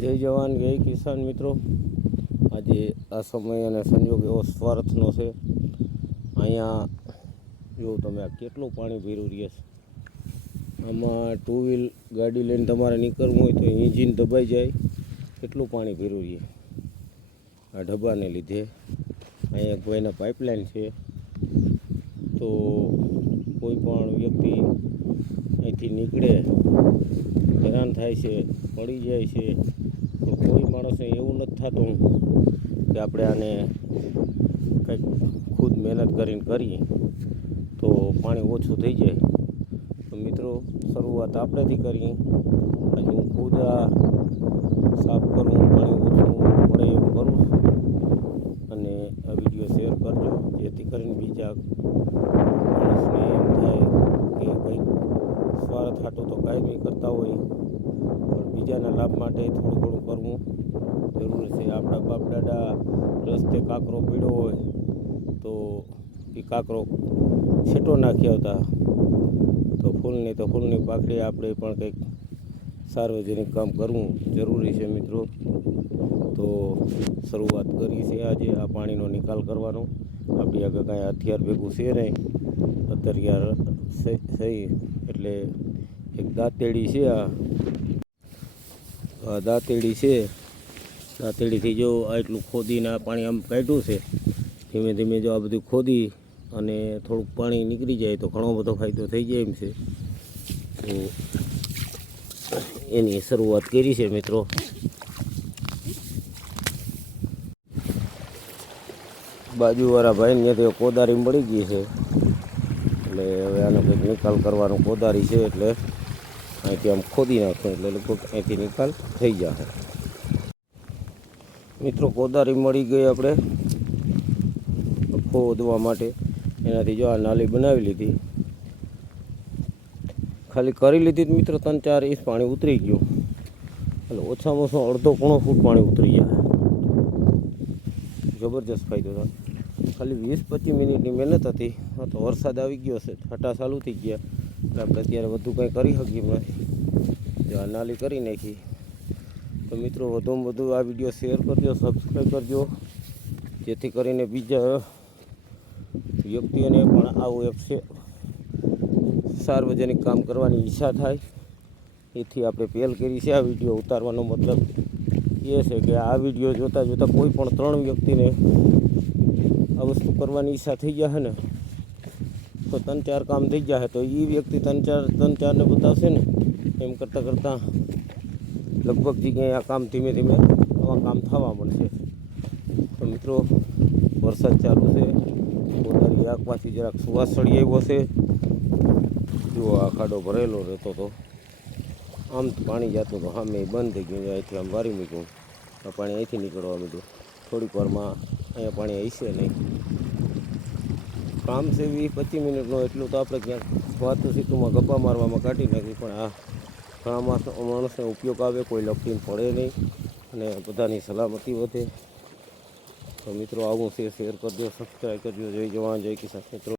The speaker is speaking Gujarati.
જય જવાન, જય કિસાન મિત્રો. આજે આ સમય અને સંજોગ એવો સ્વાર્થનો છે. અહીંયા જો તમે આ કેટલું પાણી ભીરું રહે છે. આમાં ટુ વ્હીલ ગાડી લઈને તમારે નીકળવું હોય તો એન્જિન દબાઈ જાય. કેટલું પાણી ભીરું રહે. આ ઢબાને લીધે અહીંયા એક ભાઈના પાઇપલાઇન છે. તો કોઈ પણ વ્યક્તિ અહીંથી નીકળે, હેરાન થાય છે, પડી જાય છે. તો કોઈ માણસને એવું નથી થતું કે આપણે આને કંઈક ખુદ મહેનત કરીને કરીએ, તો પાણી ઓછું થઈ જાય. તો મિત્રો, શરૂઆત આપણેથી કરીએ. આજે હું ખુદ આ સાફ કરું, પાણી ઓછું પડે એવું કરું અને આ વીડિયો શેર કરજો, જેથી કરીને બીજા માણસને એમ થાય કે કંઈક સ્વાર્થ હાટું તો કાંઈ બી કરતા હોય. પણ બીજાના લાભ માટે થોડું ઘણું કરવું જરૂરી છે. આપણા બાપ દાદા રસ્તે કાંકરો પીડ્યો હોય તો એ કાંકરો છેટો નાખી આવતા. તો ફૂલની તો ફૂલની પાકડી આપણે પણ કંઈક સાર્વજનિક કામ કરવું જરૂરી છે મિત્રો. તો શરૂઆત કરી છે આજે આ પાણીનો નિકાલ કરવાનો. આપણી આગળ કાંઈ હથિયાર ભેગું છે નહીં. અત્યારે સહી. એટલે એક દાંતેડી છે આ. દાંતેડી છે. દાંતેડીથી જો આટલું ખોદીને પાણી આમ કાઢ્યું છે, ધીમે ધીમે જો આ બધું ખોદી અને થોડુંક પાણી નીકળી જાય તો ઘણો બધો ફાયદો થઈ જાય એમ છે. તો એની શરૂઆત કરી છે મિત્રો. બાજુવાળા ભાઈને તો કોદારી મળી ગઈ છે. એટલે હવે આનો કંઈક નિકાલ કરવાનો કોદારી છે એટલે અહીંથી આમ ખોદી નાખે એટલે લગભગ અહીંથી નિકાલ થઈ જશે મિત્રો કોદારી મળી ગઈ આપણે ખોદવા માટે. એનાથી જો આ નાલી બનાવી લીધી. ખાલી કરી લીધી મિત્રો, ત્રણ ચાર ઇંચ પાણી ઉતરી ગયું. એટલે ઓછામાં ઓછો અડધો પોણો ફૂટ પાણી ઉતરી જાય જબરજસ્ત ફાયદો થાય. ખાલી વીસ પચીસ મિનિટની મહેનત હતી. હા, તો વરસાદ આવી ગયો છે. છાંટા ચાલુ થઈ ગયા. આપણે અત્યારે વધુ કંઈ કરી શકીએ નથી જો અનાલી કરી નાખી, તો મિત્રો વધુમાં વધુ આ વીડિયો શેર કરજો, સબસ્ક્રાઈબ કરજો, જેથી કરીને બીજા વ્યક્તિઓને પણ આવું એપ છે, સાર્વજનિક કામ કરવાની ઈચ્છા થાય. એથી આપણે પહેલ કરી છે આ વીડિયો ઉતારવાનો મતલબ એ છે કે આ વીડિયો જોતાં જોતાં કોઈ પણ ત્રણ વ્યક્તિને આ વસ્તુ કરવાની ઈચ્છા થઈ ગયા છે ને તો ત્રણ ચાર કામ થઈ જાય તો એ વ્યક્તિ ત્રણ ચાર, ત્રણ ચારને બતાવશે ને, એમ કરતાં કરતાં લગભગ જગ્યાએ આ કામ ધીમે ધીમે નવા કામ થવા મળશે. તો મિત્રો, વરસાદ ચાલુ છે. કોદારી આંખમાંથી જરાક સુવાસ ચડી આવ્યો છે. જો આ ખાડો ભરેલો રહેતો તો. આમ પાણી જતું તો સામે બંધ થઈ ગયું. અહીંથી આમ વારી મૂક્યું. પાણી અહીંથી નીકળવા માંડ્યું. થોડીક વારમાં અહીંયા પાણી હશે નહીં. કામ છે વીસ પચીસ મિનિટનો એટલું તો આપણે ક્યાંક વાતું સીટુમાં ગપ્પા મારવામાં કાઢી નાખી, પણ આ ઘણા માણસ માણસને ઉપયોગ આવે, કોઈ લખીને પડે નહીં અને બધાની સલામતી વધે. તો મિત્રો, આવું છે. શેર કરજો સબસ્ક્રાઈબ કરજો. જય જવાન, જય કિસાન મિત્રો.